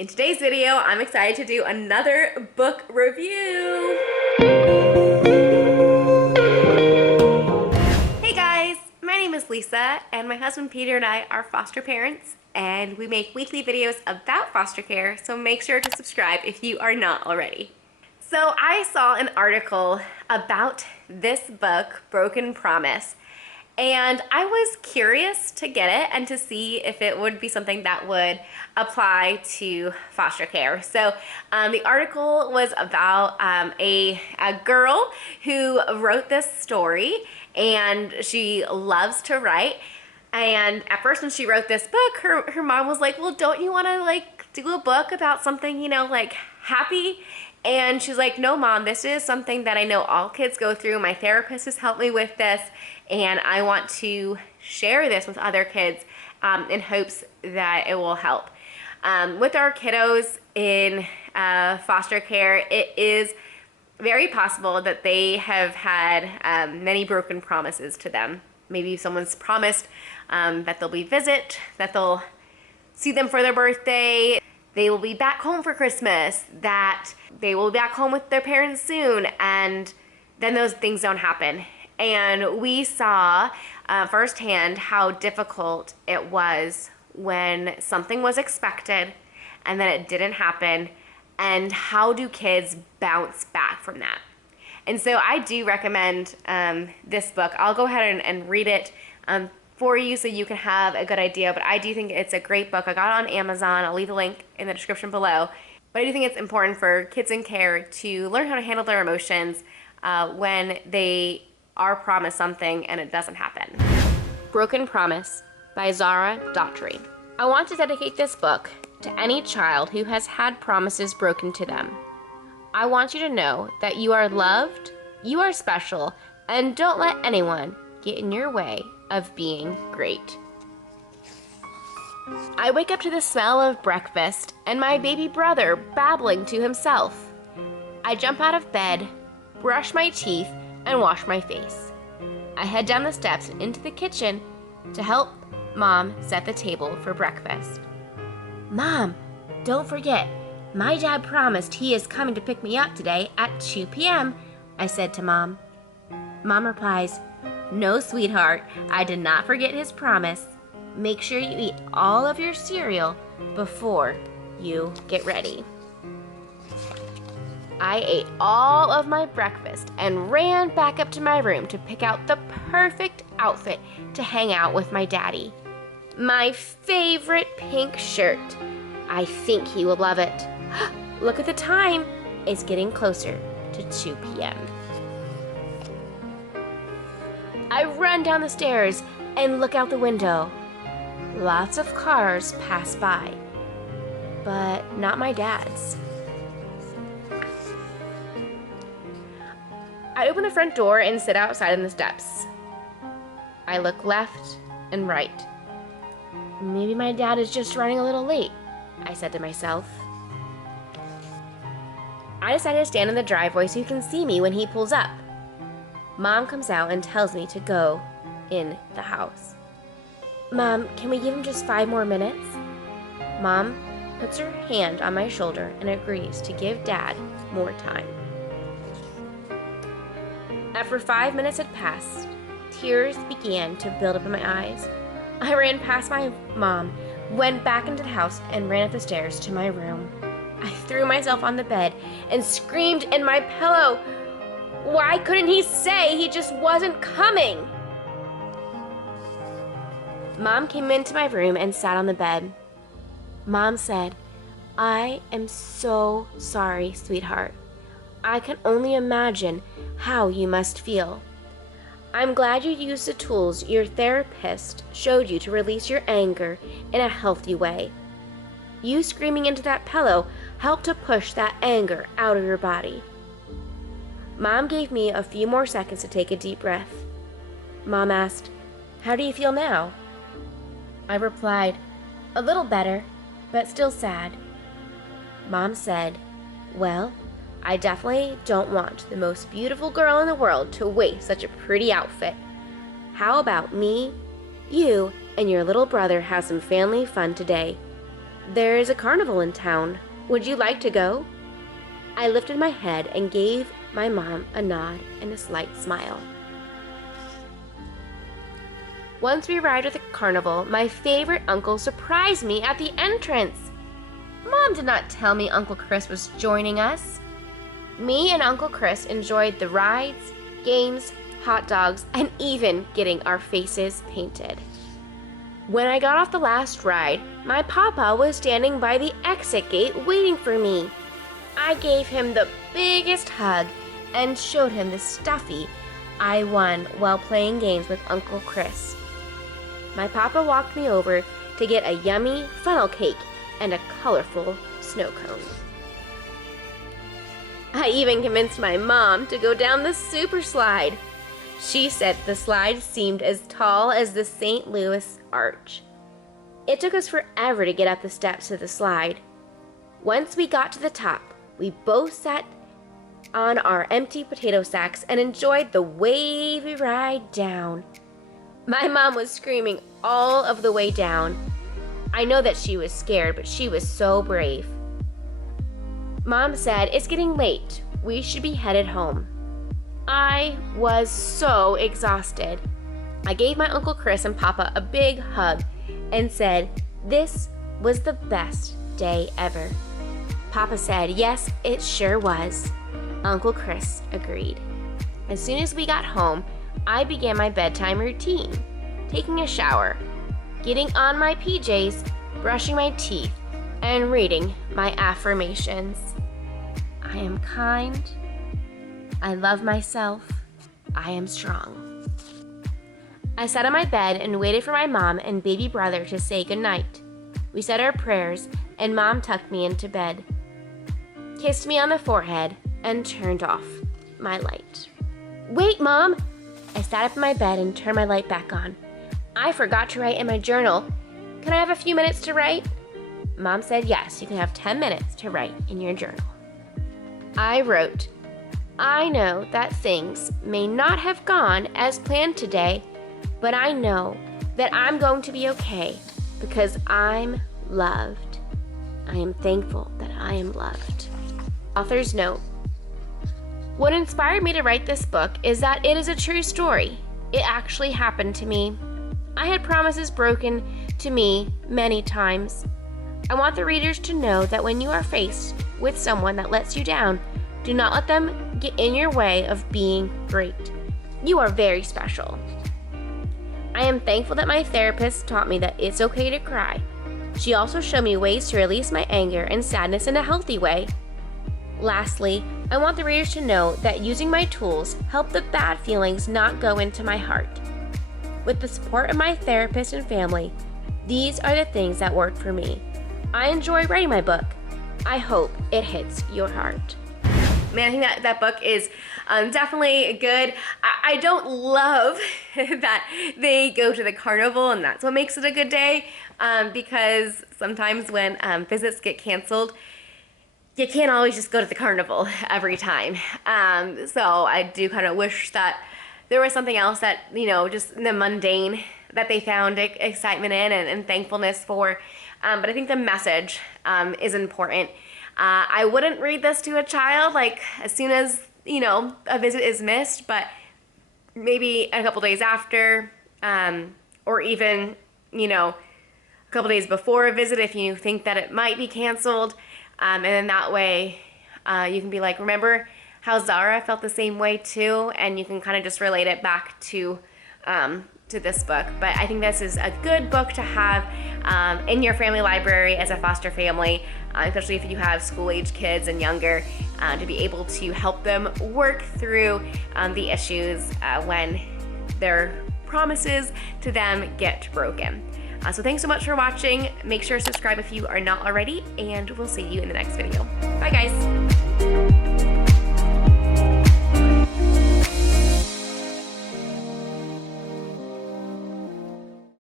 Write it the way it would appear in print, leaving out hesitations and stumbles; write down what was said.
In today's video, I'm excited to do another book review. Hey guys, my name is Lisa and my husband Peter and I are foster parents and we make weekly videos about foster care, so make sure to subscribe if you are not already. So I saw an article about this book, Broken Promise, and I was curious to get it and to see if it would be something that would apply to foster care. So the article was about a girl who wrote this story, and she loves to write. And at first when she wrote this book, her mom was like, well, don't you want to do a book about something, happy? And she's like, no, Mom, this is something that I know all kids go through. My therapist has helped me with this, and I want to share this with other kids in hopes that it will help. With our kiddos in foster care, it is very possible that they have had many broken promises to them. Maybe someone's promised that they'll be visit, that they'll see them for their birthday, they will be back home for Christmas, that they will be back home with their parents soon, and then those things don't happen. And we saw firsthand how difficult it was when something was expected and then it didn't happen, and how do kids bounce back from that. And so I do recommend this book. I'll go ahead and read it for you so you can have a good idea, but I do think it's a great book. I got it on Amazon. I'll leave the link in the description below. But I do think it's important for kids in care to learn how to handle their emotions when they are promised something and it doesn't happen. Broken Promise by Zara Daughtry. I want to dedicate this book to any child who has had promises broken to them. I want you to know that you are loved, you are special, and don't let anyone get in your way of being great. I wake up to the smell of breakfast and my baby brother babbling to himself. I jump out of bed, brush my teeth, and wash my face. I head down the steps and into the kitchen to help Mom set the table for breakfast. Mom, don't forget, my dad promised he is coming to pick me up today at 2 p.m., I said to Mom. Mom replies, no, sweetheart, I did not forget his promise. Make sure you eat all of your cereal before you get ready. I ate all of my breakfast and ran back up to my room to pick out the perfect outfit to hang out with my daddy. My favorite pink shirt. I think he will love it. Look at the time. It's getting closer to 2 p.m. I run down the stairs and look out the window. Lots of cars pass by, but not my dad's. I open the front door and sit outside on the steps. I look left and right. Maybe my dad is just running a little late, I said to myself. I decided to stand in the driveway so he can see me when he pulls up. Mom comes out and tells me to go in the house. Mom, can we give him just 5 more minutes? Mom puts her hand on my shoulder and agrees to give Dad more time. After 5 minutes had passed, tears began to build up in my eyes. I ran past my mom, went back into the house, and ran up the stairs to my room. I threw myself on the bed and screamed in my pillow. Why couldn't he say he just wasn't coming? Mom came into my room and sat on the bed. Mom said, I am so sorry, sweetheart. I can only imagine how you must feel. I'm glad you used the tools your therapist showed you to release your anger in a healthy way. You screaming into that pillow helped to push that anger out of your body. Mom gave me a few more seconds to take a deep breath. Mom asked, how do you feel now? I replied, a little better, but still sad. Mom said, well, I definitely don't want the most beautiful girl in the world to waste such a pretty outfit. How about me, you, and your little brother have some family fun today? "There is a carnival in town. Would you like to go?" I lifted my head and gave my mom a nod and a slight smile. Once we arrived at the carnival, my favorite uncle surprised me at the entrance. Mom did not tell me Uncle Chris was joining us. Me and Uncle Chris enjoyed the rides, games, hot dogs, and even getting our faces painted. When I got off the last ride, my papa was standing by the exit gate waiting for me. I gave him the biggest hug and showed him the stuffy I won while playing games with Uncle Chris. My papa walked me over to get a yummy funnel cake and a colorful snow cone. I even convinced my mom to go down the super slide. She said the slide seemed as tall as the St. Louis Arch. It took us forever to get up the steps of the slide. Once we got to the top, we both sat on our empty potato sacks and enjoyed the wavy ride down. My mom was screaming all of the way down. I know that she was scared, but she was so brave. Mom said, "It's getting late. We should be headed home." I was so exhausted. I gave my Uncle Chris and Papa a big hug and said, "This was the best day ever." Papa said, "Yes, it sure was." Uncle Chris agreed. As soon as we got home, I began my bedtime routine, taking a shower, getting on my PJs, brushing my teeth, and reading my affirmations. I am kind. I love myself. I am strong. I sat on my bed and waited for my mom and baby brother to say goodnight. We said our prayers, and Mom tucked me into bed, kissed me on the forehead, and turned off my light. "Wait, Mom!" I sat up in my bed and turned my light back on. "I forgot to write in my journal. Can I have a few minutes to write?" Mom said, "Yes, you can have 10 minutes to write in your journal." I wrote, "I know that things may not have gone as planned today, but I know that I'm going to be okay because I'm loved. I am thankful that I am loved." Author's note: what inspired me to write this book is that it is a true story. It actually happened to me. I had promises broken to me many times. I want the readers to know that when you are faced with someone that lets you down, do not let them get in your way of being great. You are very special. I am thankful that my therapist taught me that it's okay to cry. She also showed me ways to release my anger and sadness in a healthy way. Lastly, I want the readers to know that using my tools help the bad feelings not go into my heart. With the support of my therapist and family, these are the things that work for me. I enjoy writing my book. I hope it hits your heart. Man, I think that book is definitely good. I don't love that they go to the carnival and that's what makes it a good day, because sometimes when visits get canceled, you can't always just go to the carnival every time. So I do kind of wish that there was something else that, just the mundane that they found excitement in and thankfulness for. But I think the message is important. I wouldn't read this to a child like as soon as, a visit is missed, but maybe a couple days after, or even, a couple days before a visit if you think that it might be canceled. And then that way you can be like, remember how Zara felt the same way too? And you can kind of just relate it back to this book. But I think this is a good book to have in your family library as a foster family, especially if you have school-age kids and younger, to be able to help them work through the issues when their promises to them get broken. So thanks so much for watching. Make sure to subscribe if you are not already, and we'll see you in the next video. Bye, guys.